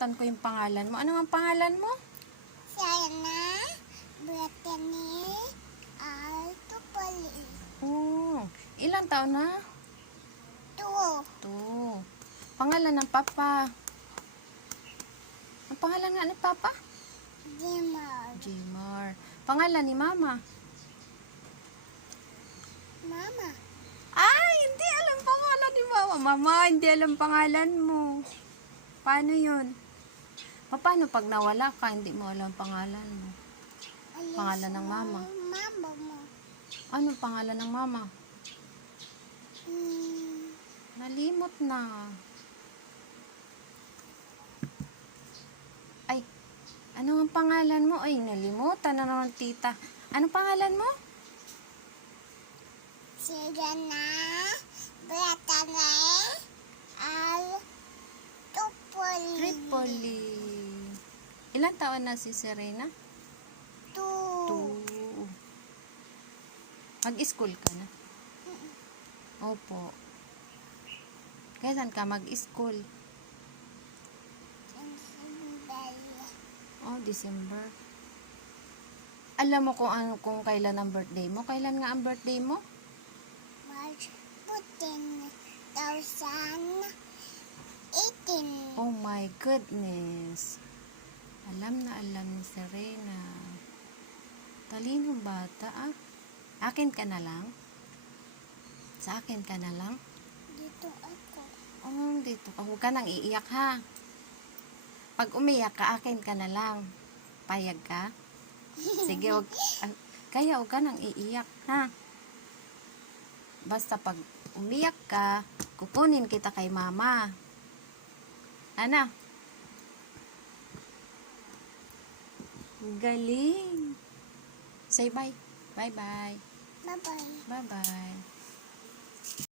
nakalimutan ko yung pangalan mo. Ano ang pangalan mo? Sana, Brittany, Tupoli. Oh, ilang taon na? 2. 2. Pangalan ng papa. Ang pangalan nga ni papa? Dimar. Jmar. Pangalan ni mama? Mama. Ay, hindi alam pangalan ni mama. Mama, hindi alam pangalan mo. Paano yun? Paano pag nawala ka, hindi mo alam pangalan mo? Pangalan ng mama. Mama mo. Ano pangalan ng mama? Hmm. Nalimot na. Ay, ano ang pangalan mo? Ay, nalimutan na naman tita. Ano pangalan mo? Sana, Brittany, Tupoli. Tripoli. Ilang taon na si Serena? 2. 2. Mag-school ka na? Opo. Kailan ka mag-school? Oh, December. Alam mo kung kailan ang birthday mo? Kailan nga ang birthday mo? March 14, 2018. Oh my goodness. Alam na alam ni Serena. Talinong bata ah. Akin ka na lang? Sa akin ka na lang? Dito ako. Oh, dito ka. Huwag ka nang iiyak ha. Pag umiyak ka, akin ka na lang. Payag ka? Sige, kaya huwag ka nang iiyak ha. Basta pag umiyak ka, kukunin kita kay mama. Ano? Galing. Say bye. Bye-bye. Bye-bye. Bye-bye.